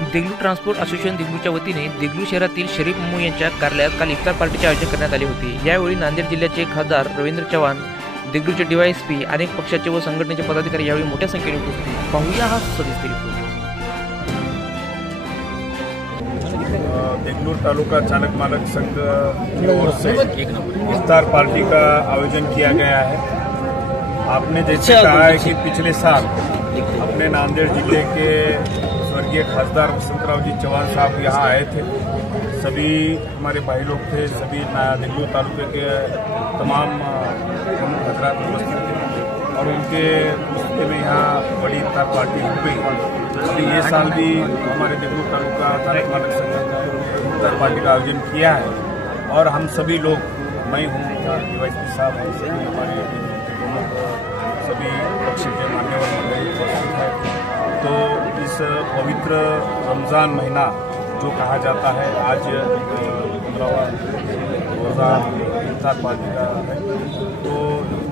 Deglur transport association देगलूरच्या वतीने देगलूर शहरातील शरीफ मम्मू यांच्या कार्यालयात काल इफ्तार पार्टीचे आयोजन करण्यात आले होते। यावेळी नांदेड जिल्ह्याचे खासदार रवींद्र चव्हाण, देगलूरचे DYSP, अनेक पक्षाचे व संघटनेचे पदाधिकारी यावेळी मोठ्या संख्येने उपस्थित होते। पाहूया हा सविस्तर रिपोर्ट। देगलूर तालुका चालक मालक संघ की ओर से इफ्तार पार्टी का आयोजन किया गया है। आपने जैसे कहा है कि पिछले साल अपने नांदेड़ जिले के स्वर्गीय खासदार वसंतराव जी चौहान साहब यहाँ आए थे। सभी हमारे भाई लोग थे, सभी देगलूर तालुके के तमाम प्रमुख हजरात उपस्थित थे और उनके उपस्थिति में यहाँ बड़ी इफ्तार पार्टी हो गई। ये साल भी हमारे देगलूर तालुका चालक मालक संघ ने इफ्तार पार्टी का आयोजन किया है और हम सभी लोग, मैं हूँ, DYSP साहब हैं, सभी हमारे सभी पक्ष के मान्यवर उपस्थित है। तो इस पवित्र रमज़ान महीना जो कहा जाता है, आज 15वां रोज़ा इफ्तार पार्टी का है। तो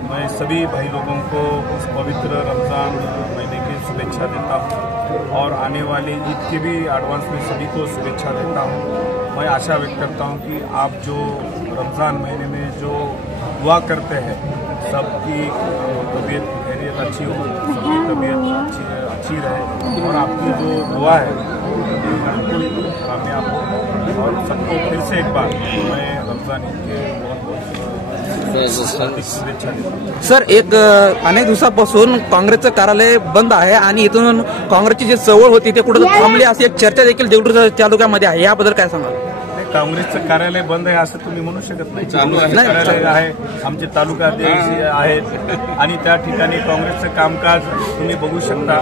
मैं सभी भाई लोगों को इस पवित्र रमज़ान महीने की शुभेच्छा देता हूँ और आने वाले ईद के भी एडवांस में सभी को शुभेच्छा देता हूँ। मैं आशा व्यक्त करता हूँ कि आप जो रमज़ान महीने में जो दुआ करते हैं, सबकी तबीयत खैरियत अच्छी हो, सबकी तबीयत अच्छी रहे और आपकी जो दुआ है बिल्कुल कामयाब हो। और सबको फिर से एक बार मैं रमज़ान ईद के शुभेच्छा देता हूँ। सर, एक अनेक दिवसापासून काँग्रेसचं कार्यालय बंद आहे आणि इथून काँग्रेसची जी चळवळ होती ते कुठे थांबली अशी एक चर्चा देखील देगलूर तालुक्यामध्ये आहे। याबद्दल काय सांगाल? काँग्रेसचं कार्यालय बंद आहे असं तुम्ही म्हणू शकत नाही। कार्यालय आहे, आमचे तालुका अध्यक्ष आहेत आणि त्या ठिकाणी काँग्रेसचं कामकाज तुम्ही बघू शकता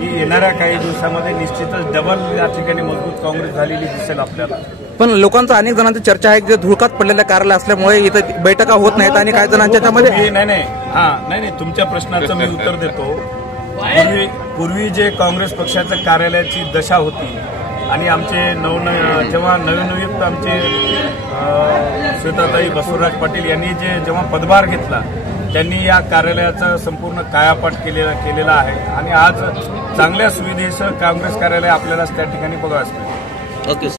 की येणाऱ्या काही दिवसामध्ये निश्चितच डबल या ठिकाणी मजबूत काँग्रेस झालेली दिसेल आपल्याला। पण लोकांचं अनेक जणांची चर्चा आहे की धुळकात पडलेल्या कार्यालय असल्यामुळे इथं बैठका होत नाहीत आणि काही जणांच्या त्यामध्ये नाही तुमच्या प्रश्नाचं मी उत्तर देतो। पूर्वी जे काँग्रेस पक्षाच्या कार्यालयाची दशा होती आणि आमचे जेव्हा नवनियुक्त आमचे श्वेताताई बसवराज पाटील यांनी जेव्हा पदभार घेतला, त्यांनी या कार्यालयाचा संपूर्ण कायापाट केलेला आहे आणि आज चांगल्या सुविधेसह काँग्रेस कार्यालय आपल्याला त्या ठिकाणी बघावयास मिळेल। ओके।